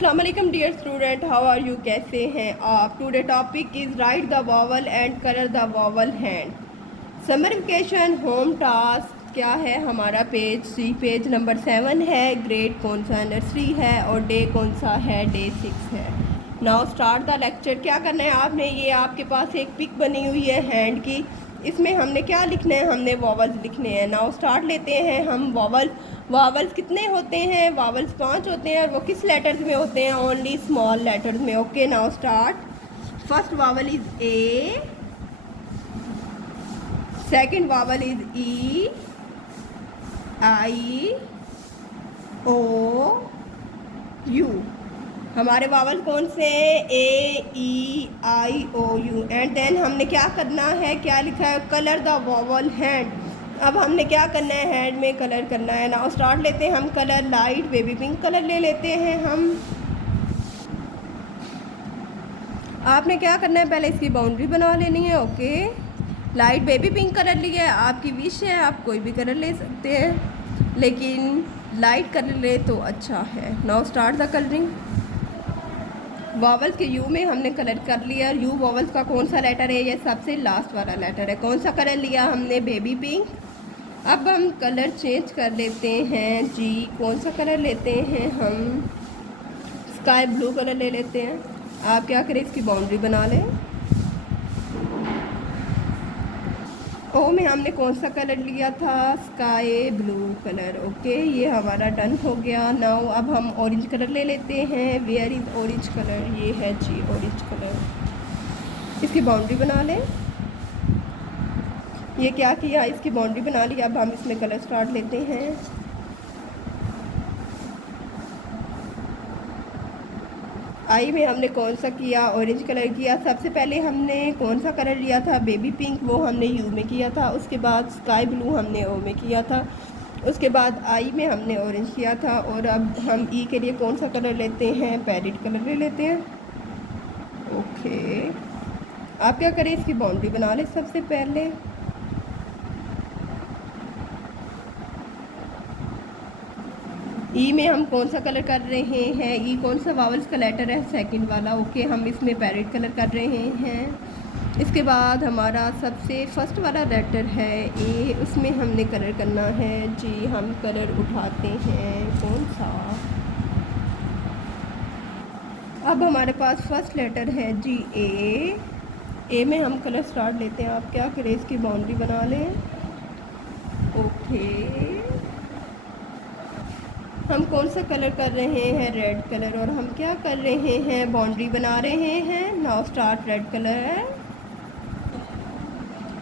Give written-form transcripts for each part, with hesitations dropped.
अस्सलाम वालेकुम dear student, how are you, कैसे हैं आप। Today topic is right the vowel and colour the vowel hand. Summer vacation home task क्या है हमारा, पेज नंबर 7 है। ग्रेड कौन सा, नर्सरी है, और डे कौन सा है, डे 6 है। Now start the lecture. क्या करना है आपने, ये आपके पास एक पिक बनी हुई है हैंड की, इसमें हमने क्या लिखना है, हमने वॉवल्स लिखने हैं। नाउ स्टार्ट लेते हैं हम। वावल्स कितने होते हैं, वावल्स 5 होते हैं, और वो किस लेटर्स में होते हैं, ओनली स्मॉल लेटर्स में। Okay, now start. First vowel is A, second vowel is E, I, O, U. हमारे वावल कौन से, A, E, I, O, U. And then हमने क्या करना है, क्या लिखा है, कलर द वॉवल हैंड। अब हमने क्या करना है, हैंड में कलर करना है। नाउ स्टार्ट लेते हैं हम। Colour light baby pink colour ले लेते हैं हम। आपने क्या करना है, पहले इसकी बाउंड्री बना लेनी है। Okay, light baby pink colour लिया है, आपकी विश है, आप कोई भी कलर ले सकते हैं, लेकिन लाइट कलर ले तो अच्छा है। Now start the colouring. Vowels के यू में हमने कलर कर लिया। यू वॉवल्स का कौन सा लेटर है, ये सबसे लास्ट वाला लेटर है। कौन सा कलर लिया हमने, बेबी पिंक। अब हम कलर चेंज कर लेते हैं जी। कौन सा कलर लेते हैं हम, स्काई ब्लू कलर ले लेते हैं। आप क्या करें, इसकी बाउंड्री बना लें। ओ में हमने कौन सा कलर लिया था, स्काई ब्लू कलर। ओके, ये हमारा डन हो गया। नाउ अब हम ऑरेंज कलर ले लेते हैं। वेयर इज़ ऑरेंज कलर, ये है जी ऑरेंज कलर। इसकी बाउंड्री बना लें। ये क्या किया, इसकी बाउंड्री बना ली। अब हम इसमें कलर स्टार्ट लेते हैं। आई में हमने कौन सा किया, ऑरेंज कलर किया। सबसे पहले हमने कौन सा कलर लिया था, बेबी पिंक, वो हमने यू में किया था। उसके बाद स्काई ब्लू हमने ओ में किया था। उसके बाद आई में हमने ऑरेंज किया था। और अब हम ई के लिए कौन सा कलर लेते हैं, पैरेट कलर ले लेते हैं। ओके, आप क्या करें, इसकी बाउंड्री बना लें सबसे पहले। ई में हम कौन सा कलर कर रहे हैं, ई कौन सा वावल्स का लेटर है, सेकंड वाला। ओके, हम इसमें पैरेट कलर कर रहे हैं। इसके बाद हमारा सबसे फर्स्ट वाला लेटर है ए, उसमें हमने कलर करना है जी। हम कलर उठाते हैं, कौन सा। अब हमारे पास फर्स्ट लेटर है जी ए में हम कलर स्टार्ट लेते हैं। आप क्या करें, इसकी बाउंड्री बना लें। ओके, हम कौन सा कलर कर रहे हैं, रेड कलर। और हम क्या कर रहे हैं, बाउंड्री बना रहे हैं। Now start red colour.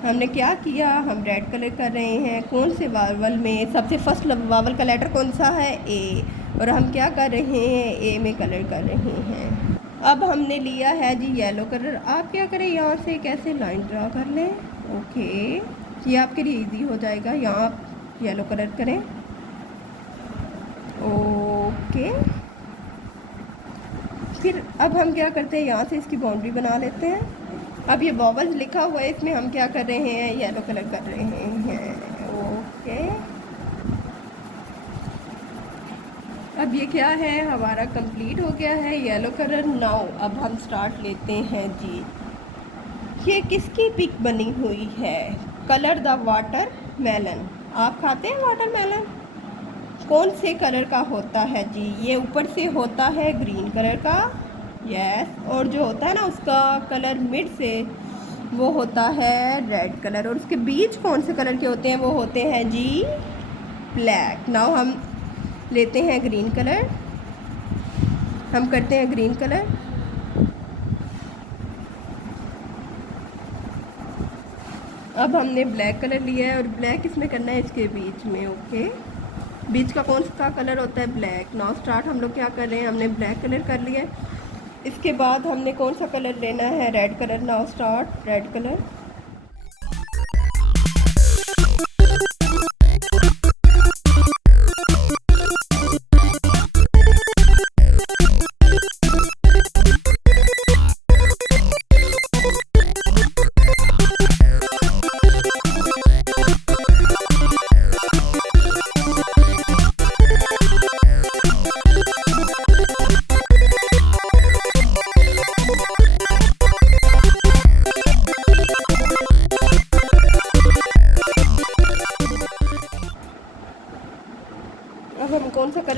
हमने क्या किया, हम रेड कलर कर रहे हैं। कौन से वावल में, सबसे फर्स्ट वावल का लेटर कौन सा है, ए। और हम क्या कर रहे हैं, ए में कलर कर रहे हैं। अब हमने लिया है जी येलो कलर। आप क्या करें, यहाँ से कैसे लाइन ड्रा कर लें। ओके, ये आपके लिए इजी हो जाएगा। यहाँ आप येलो कलर करें। ओके, फिर अब हम क्या करते हैं, यहाँ से इसकी बाउंड्री बना लेते हैं। अब ये वॉवल्स लिखा हुआ है, इसमें हम क्या कर रहे हैं, येलो कलर कर रहे हैं। ओके, अब ये क्या है, हमारा कंप्लीट हो गया है येलो कलर। नाउ अब हम स्टार्ट लेते हैं जी। ये किसकी पिक बनी हुई है, कलर द वाटर मेलन। आप खाते हैं वाटर मेलन, कौन से कलर का होता है जी, ये ऊपर से होता है ग्रीन कलर का, यस। और जो होता है ना, उसका कलर मिड से वो होता है रेड कलर। और उसके बीच कौन से कलर के होते हैं, वो होते हैं जी ब्लैक। नाउ हम लेते हैं ग्रीन कलर, हम करते हैं ग्रीन कलर। अब हमने ब्लैक कलर लिया है, और ब्लैक इसमें करना है इसके बीच में। ओके, बीच का कौन सा कलर होता है, ब्लैक। Now start. हम लोग क्या कर रहे हैं, हमने ब्लैक कलर कर लिया। इसके बाद हमने कौन सा कलर लेना है, red colour. Now start red colour.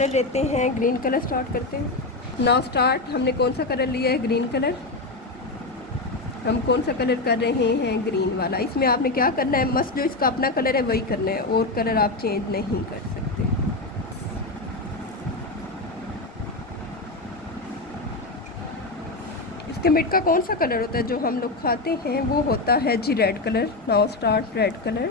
Colour लेते हैं, ग्रीन कलर स्टार्ट करते हैं। Now start. हमने कौन सा कलर लिया है? Green colour. हम कौन सा कलर कर रहे हैं? ग्रीन वाला। इसमें आपने क्या करना है, मस्त जो इसका अपना कलर है वही करना है, और कलर आप चेंज नहीं कर सकते। इसके मिट का कौन सा कलर होता है जो हम लोग खाते हैं? वो होता है जी red colour. Now start red colour.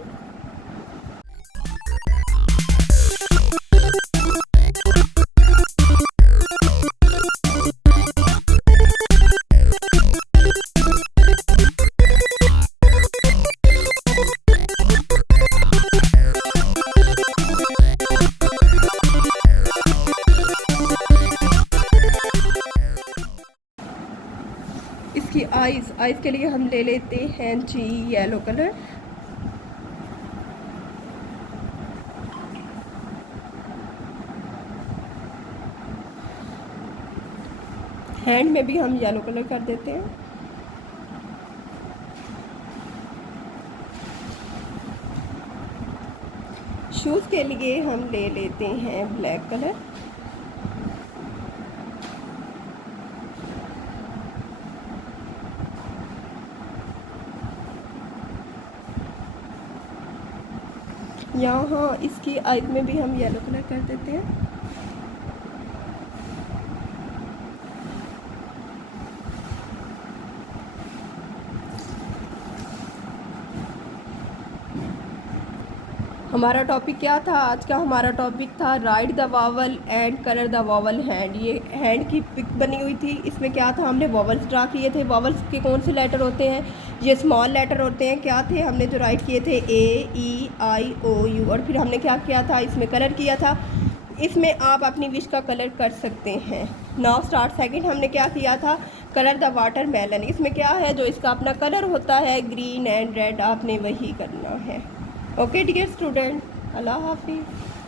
इसकी आइज़ के लिए हम ले लेते हैं जी येलो कलर। हैंड में भी हम येलो कलर कर देते हैं। शूज़ के लिए हम ले लेते हैं ब्लैक कलर। यहाँ इसकी आइज़ में भी हम येलो कलर कर देते हैं। हमारा टॉपिक क्या था आज का? हमारा टॉपिक था right the vowel and colour the vowel hand. ये हैंड की पिक बनी हुई थी। इसमें क्या था, हमने वावल्स ड्रा किए थे। वावल्स के कौन से लेटर होते हैं? ये स्मॉल लेटर होते हैं। क्या थे हमने जो राइट किए थे? ए, ई, आई, ओ, यू। और फिर हमने क्या किया था? इसमें कलर किया था। इसमें आप अपनी विश का कलर कर सकते हैं। Now start second. हमने क्या किया था? Colour the watermelon. इसमें क्या है, जो इसका अपना कलर होता है ग्रीन एंड रेड, आपने वही करना है। ओके डियर स्टूडेंट, अल्लाह हाफिज़।